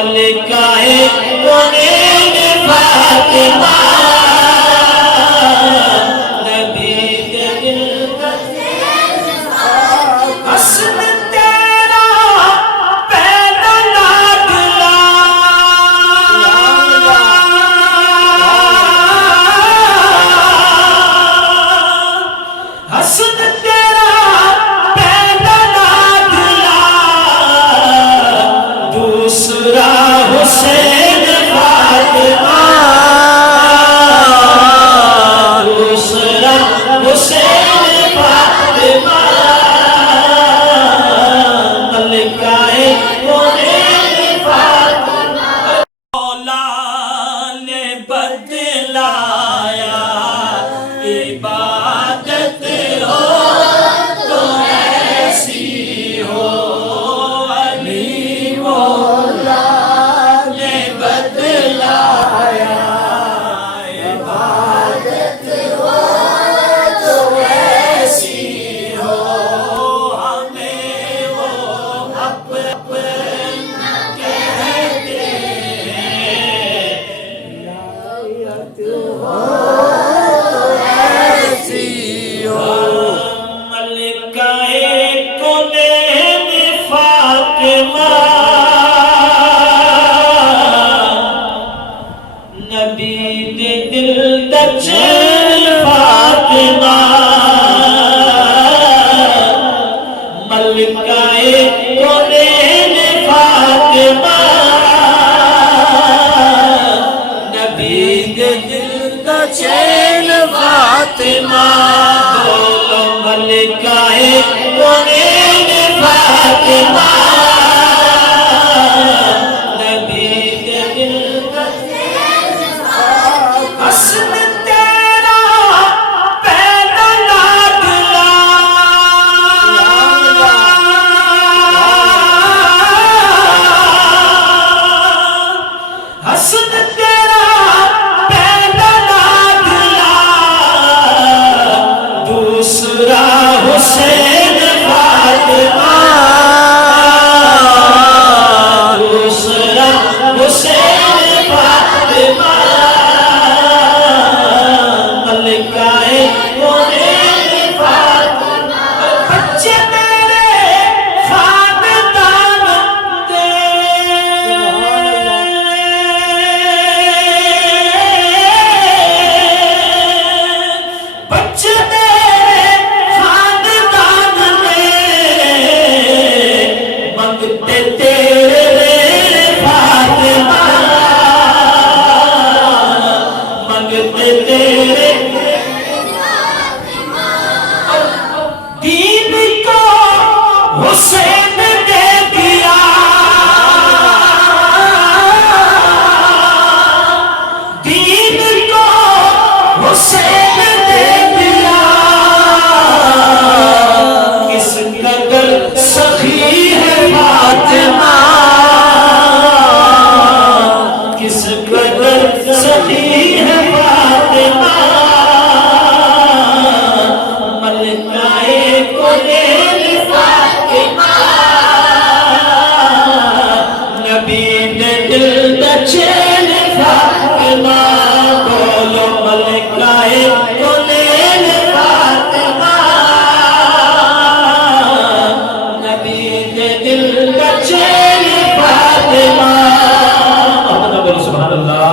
मलिकाए कोनेन फातिमा नबी के दिल का हसन तेरा पैदा लाडला हसन तेरा पैदा लाडला दूसरा हुसैन फातिमा दूसरा हुसैन फातिमा मलिकाए कोनेन फातिमा मौला ने बदलाया इबादत हो तो ऐसी हो अली मौला ने बदलाया इबादत हो तो ऐसी हो हमें वो अपना कहते मलिकाए कोनेन फातिमा नबी दे दिल दा चैन फातिमा मलिकाए कोनेन फातिमा नबी दे दिल दा चैन फातिमा बोलो मलिकाए कोनेन फातिमा नबी के दिल का हसन तेरा पैदा लाडला हसन तेरा पैदा लाडला दूसरा हुसैन फातिमा दूसरा हुसैन फातिमा मलिकाए कोनेन फातिमा बच्चे मेरे खानदान दे बच्चे मेरे खानदान में मंगते तेरे फातिमा मंगते तेरे दीन को हुसैन दे दिया दीन को हुसैन दे दिया किस कदर सखी है फातिमा किस कदर सखी है फातिमा मलिकाए कोनेन फातिमा नबी ने दिल दा चैन फातिमा बोलो मलिकाए कोनेन फातिमा नबी ने दिल दा चैन फातिमा सुभान अल्लाह।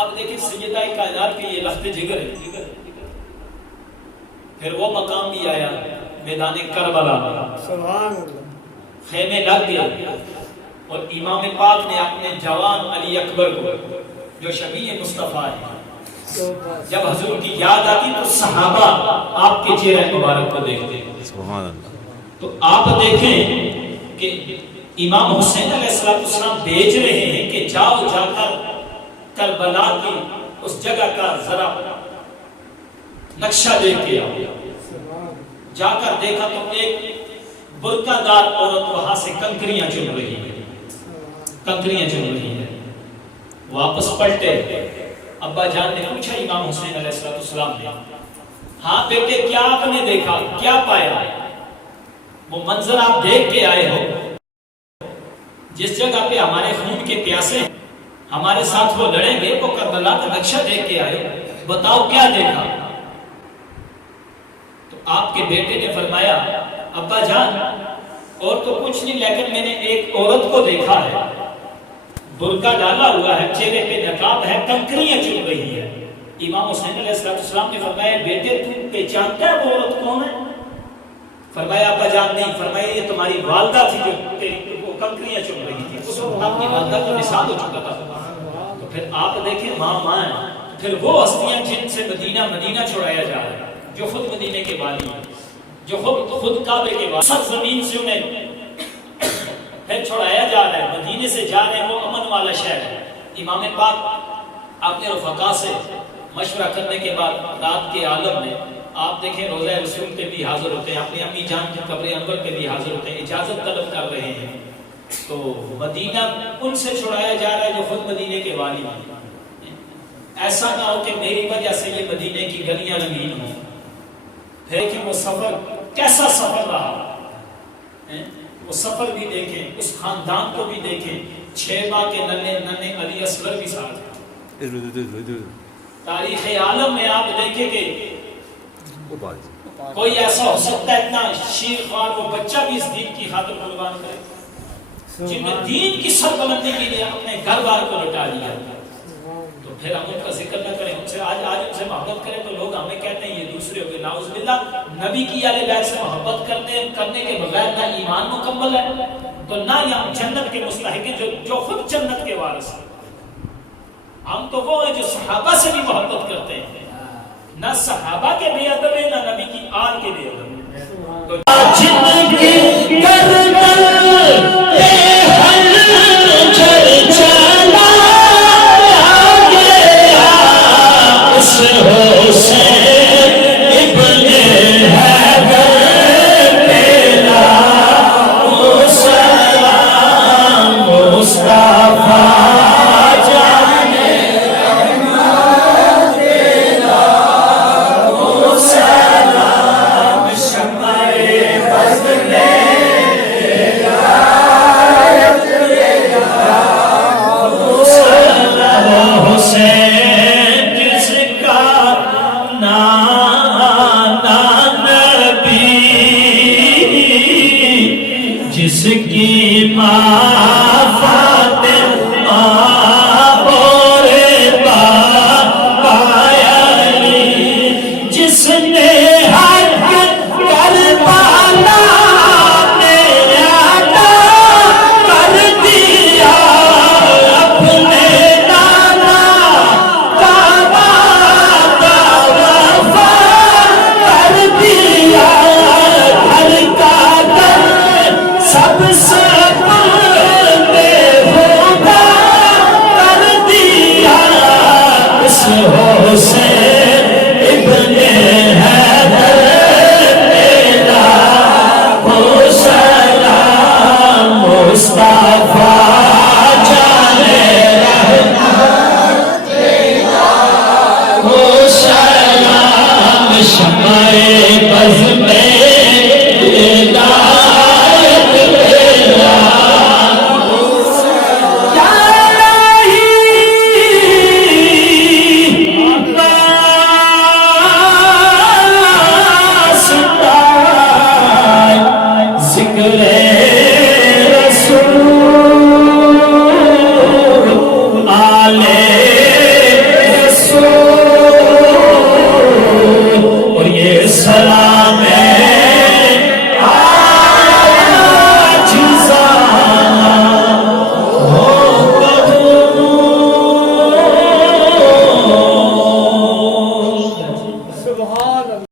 अब देखिए सैयदा कायनात के ये लफ्ज़ जिगर है फिर वो मकाम भी आया मैदान करबला खेमे लग गया और इमाम पाक ने अपने जवान अली अकबर को जो शबी मुस्तफा है जब हुजूर की याद आती तो सहाबा आपके चेहरे मुबारक को देखते सुभान अल्लाह। तो आप देखें कि इमाम हुसैन अलैहिस्सलाम भेज रहे हैं कि जाओ जाकर करबला की उस जगह का जरा नक्शा देख के आओ। जाकर देखा तो एक बुर्कादार औरत वहां से कंकरियां चुन रही है वापस पलटे अब्बा जान ने पूछा इमाम हुसैन अलैहिस्सलाम ने, हाँ बेटे क्या आपने देखा, क्या पाया? वो मंजर आप देख के आए हो, जिस जगह पे हमारे खून के प्यासे हमारे साथ वो लड़ेंगे, वो करबला का नक्शा देख के आए, बताओ क्या देखा? तो आपके बेटे ने फरमाया, अब्बा जान और तो कुछ नहीं, लेकिन मैंने एक औरत को देखा है, बुर्का डाला हुआ है, चेहरे पे नकाब है, कंकरियां चुभ रही है। इमाम हुसैन अलैहिस्सलाम ने फरमाया, बेटे तू पहचानता है वो औरत कौन है? फरमाया, अब्बा जान नहीं। फरमाया, ये तुम्हारी वालदा थी जो वो कंकरियां चुभ रही थी। उस वक्त आपकी वालदा को निशान हो चुका था। तो फिर आप देखें, माँ माँ है, फिर वो हस्तियां जिनसे मदीना छुड़ाया जा रहा है, जो खुद मदीने के वाली है, जो खुद काबे के वाली, सब जमीन से उन्हें फिर छुड़ाया जा रहा है, मदीने से जा रहे हैं, वो अमन वाला शहर है। इमाम पाक अपने रफ़क़ा से मशवरा करने के बाद रात के आलम में आप देखें, रोज़ा रसूल पे भी हाजिर होते हैं, अपनी अम्मी जान की कब्र अनवर पे भी हाजिर होते हैं, इजाजत तलब कर रहे हैं। तो मदीना उनसे छुड़ाया जा रहा है जो खुद मदीने के वाली हैं। ऐसा ना हो कि मेरी वजह से ये मदीने की गलियां रंगीन हो। फिर वो सफर कैसा सफर रहा है? वो सफर भी देखें, उस खानदान को भी देखें, 6 माह के नन्हे अली असगर भी साथ हैं। तारीख आलम में आप देखेंगे कोई ऐसा हो सकता है इतना शीरख्वार वो बच्चा भी इस दीन की खातिर कुर्बान करे, जिनने दीन की सरबलंदी के लिए अपने घर बार को लुटा दिया। तो फिर हम उनका जिक्र न करें, उनसे आज उनसे मोहब्बत करें तो लोग हमें कहते हैं ये दूसरे हो गए। नाउज़ुबिल्लाह, नबी की आले बैत से मोहब्बत करने के बगैर ना ईमान मुकम्मल है, तो ना हम जन्नत के मुस्तहिक हैं, जो खुद जन्नत के वारिस हैं। हम तो वो हैं जो सहाबा से भी मोहब्बत करते हैं, ना सहाबा के बेअदब है, ना नबी की आल के बेअदब है। जिसकी माँ फातिमा और पाया, जिसने हक करबला में अदा कर दिया, अपने नाना का वादा वफा कर दिया, घर का सबसे